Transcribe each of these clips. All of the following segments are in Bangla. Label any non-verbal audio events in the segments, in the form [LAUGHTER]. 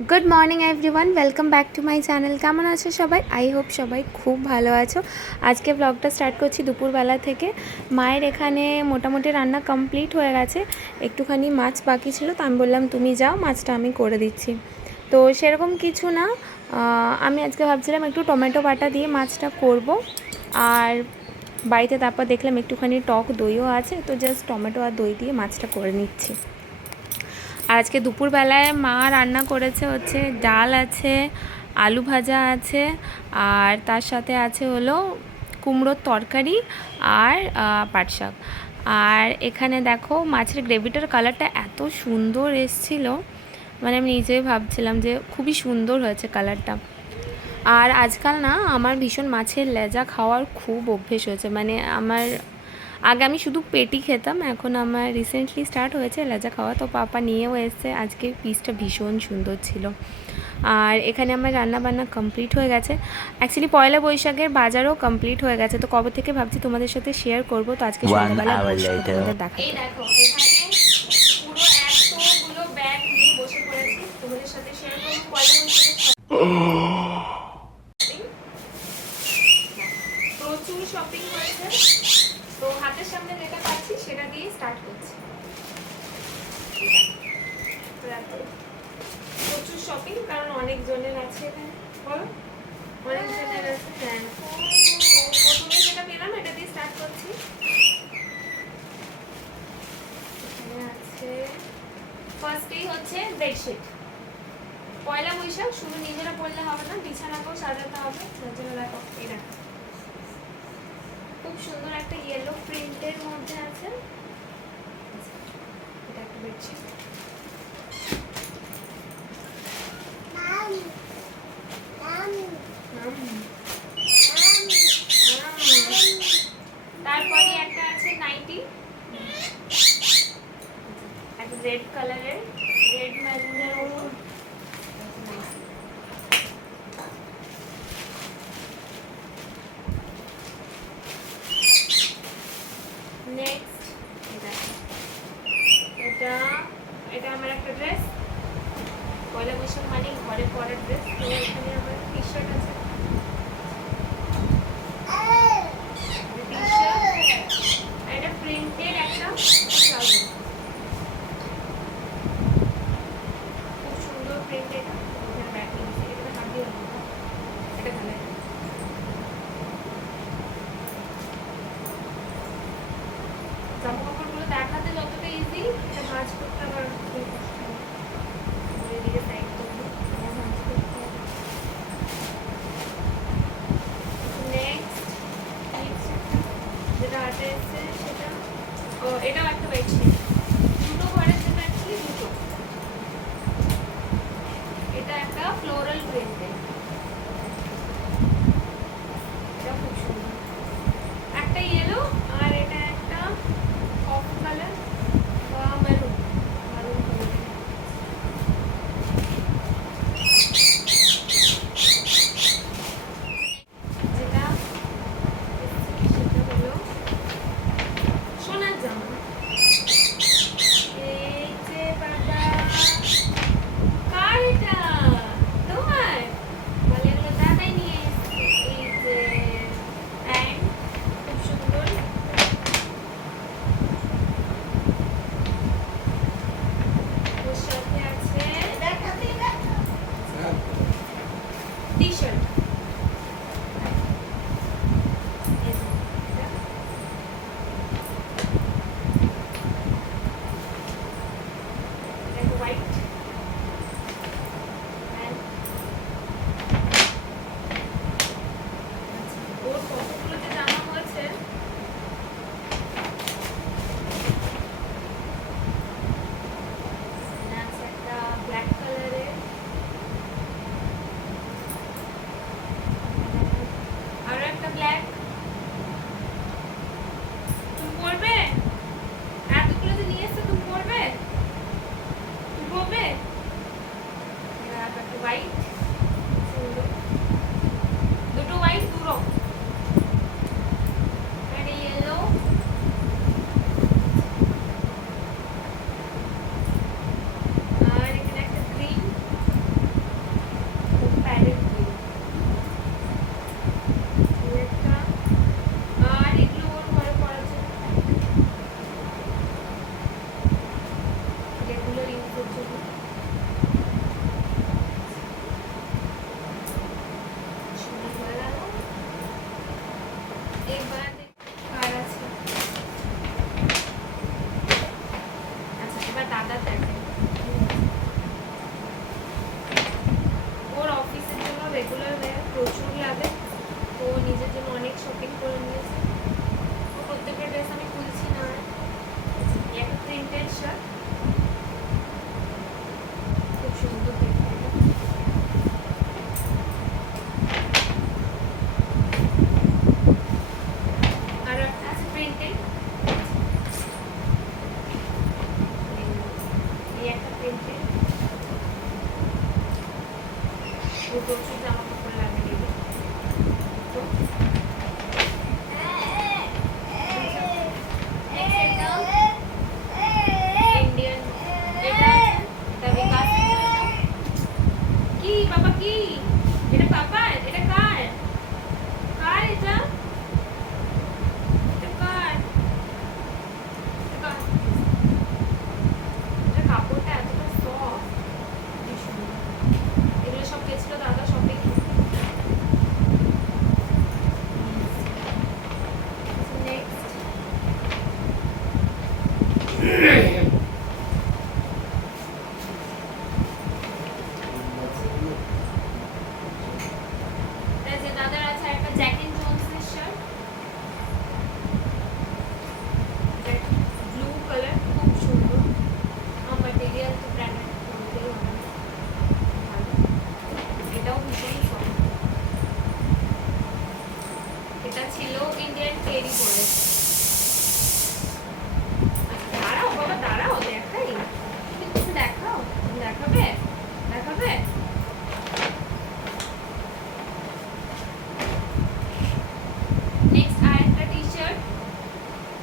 Good morning everyone welcome back to my channel কেমন আছো সবাই? আই হোপ সবাই খুব ভালো আছো। আজকে ব্লগটা স্টার্ট করছি দুপুরবেলা থেকে। মায়ের এখানে মোটামুটি রান্না কমপ্লিট হয়ে গেছে। একটুখানি মাছ বাকি ছিল, তো আমি বললাম, তুমি যাও, মাছটা আমি করে দিচ্ছি। তো সেরকম কিছু না। আমি আজকে ভাবছিলাম একটু টমেটো বাটা দিয়ে মাছটা করব। আর বাড়িতে তারপর দেখলাম একটুখানি টক দইও আছে, তো জাস্ট টমেটো আর দই দিয়ে মাছটা করে নিচ্ছি। আজকে দুপুরবেলায় মা রান্না করেছে হচ্ছে ডাল আছে, আলু ভাজা আছে, আর তার সাথে আছে হলো কুমড়োর তরকারি আর পাট শাক। আর এখানে দেখো মাছের গ্রেভিটার কালারটা এত সুন্দর এসছিল মানে আমি নিজেই ভাবছিলাম যে খুবই সুন্দর হয়েছে কালারটা। আর আজকাল না আমার ভীষণ মাছের লেজা খাওয়ার খুব অভ্যেস হয়েছে মানে আমার আগে আমি শুধু পেটি খেতাম এখন আমার রিসেন্টলি স্টার্ট হয়েছে লেজা খাওয়া তো পাপা নিয়েও এসছে। আজকে পিসটা ভীষণ সুন্দর ছিল। আর এখানে আমার রান্না বান্না কমপ্লিট হয়ে গেছে। অ্যাকচুয়ালি পয়লা বৈশাখের বাজারও কমপ্লিট হয়ে গেছে। তো কবে থেকে ভাবছি তোমাদের সাথে শেয়ার করব? তো আজকে সন্ধ্যাবেলা. তোমাদের দেখো এখানে পুরো এতগুলো ব্যাগ নিয়ে বসে পড়েছি। তোমাদের সাথে শেয়ার করব [GASPS] [LAUGHS] পয়লা বৈশাখের প্রচুর শপিং হয়েছে তো হাতের সামনে যেটা পাচ্ছি সেটা দিয়ে স্টার্ট করছি দেখো, প্রচুর শপিং কারণ অনেক জনের আছে এখানে বলো অনেক জনের আছে হ্যাঁ তো প্রথমে যেটা পেলাম এটা দিয়ে স্টার্ট করছি এখানে আছে ফার্স্টেই হচ্ছে বেডশিট পয়লা বৈশাখ, শুধু নিজেরা পড়লে হবে না, বিছানাকেও সাজাতে হবে তার জন্য দেখো দেখো। খুব সুন্দর একটা ইয়েলো প্রিন্টের মধ্যে আছে। এটা একটা বেডশিট তারপরে একটা আছে নাইটি একটা রেড কালারের রেড ম্যারুনের tardes.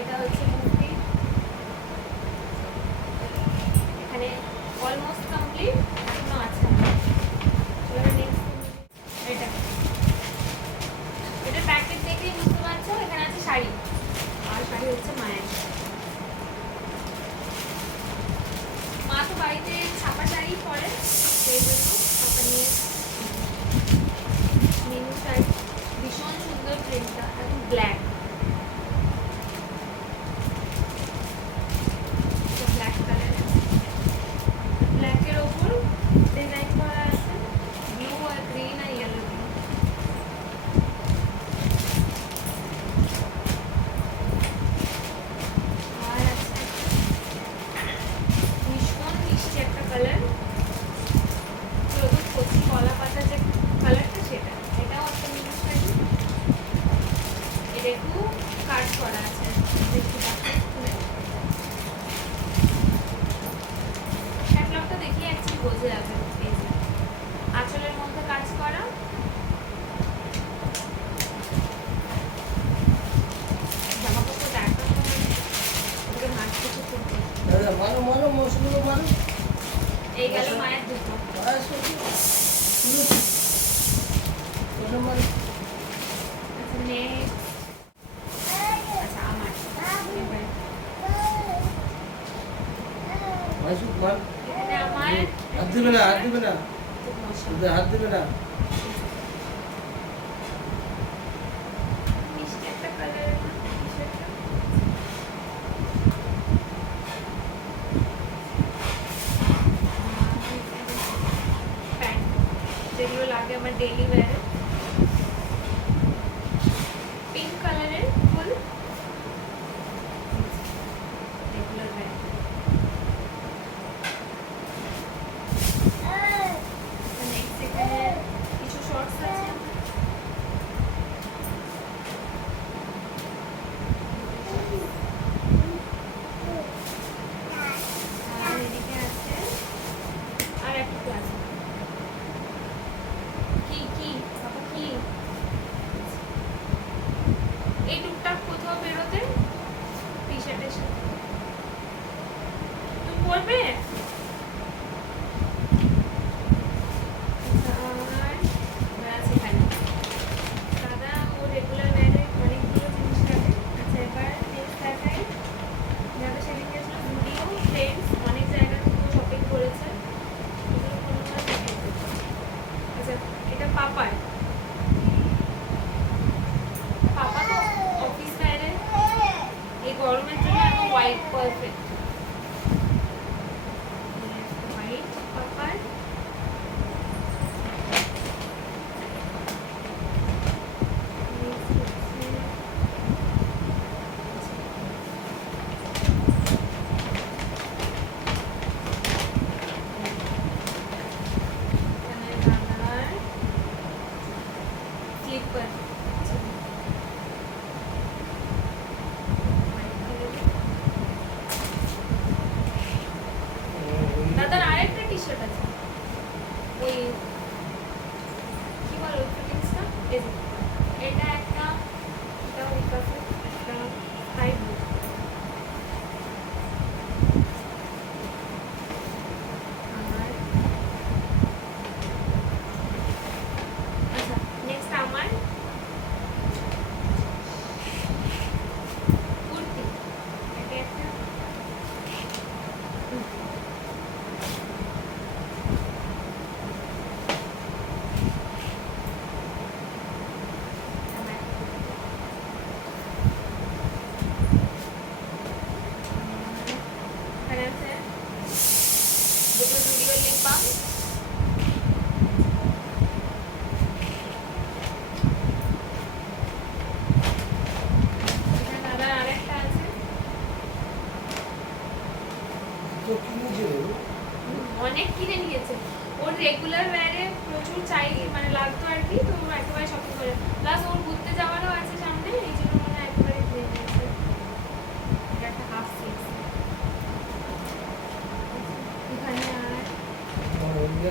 এটা হচ্ছে মুক্তি। এখানে অলমোস্ট কমপ্লিট এখনও আছে এটা। প্যাকেট বুঝতে এখানে আছে শাড়ি। আর শাড়ি হচ্ছে মায়ের। মা তো বাড়িতে ছাপা শাড়ি পরে, সেই জন্য ছাপা নিয়ে শাড়ি ভীষণ সুন্দর প্রিন্টটা, একদম ব্ল্যাক ভালো মশগুলো ভালো এই গেল মায়ের দুটো। মায়ের দুটো নেক্সট মাইসুক মার হাত দিবে না হাত দিবে না। হাত দিবে না। कि हमारे डेली वेयर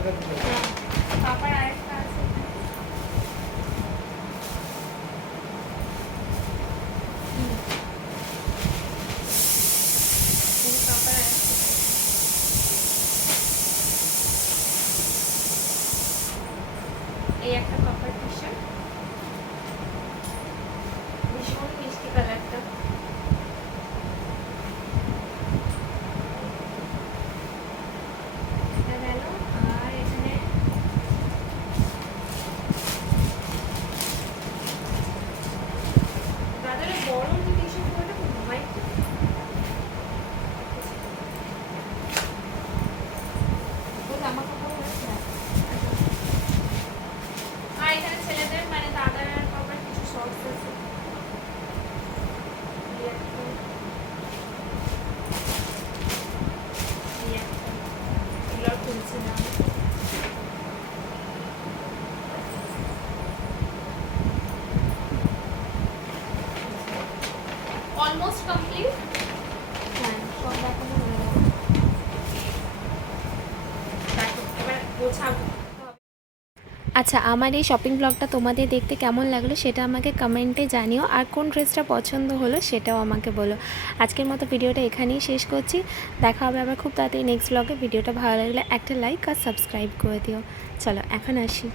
Thank you. আচ্ছা আমার এই শপিং ব্লগটা তোমাদের দেখতে কেমন লাগল সেটা আমাকে কমেন্টে জানিও। আর কোন ড্রেসটা পছন্দ হলো সেটাও আমাকে বলো। আজকের মতো ভিডিওটা এখানেই শেষ করছি। দেখা হবে আবার খুব তাড়াতাড়ি নেক্সট ব্লগে ভিডিওটা ভালো লাগলে একটা লাইক আর সাবস্ক্রাইব করে দিও। চলো, এখন আসি।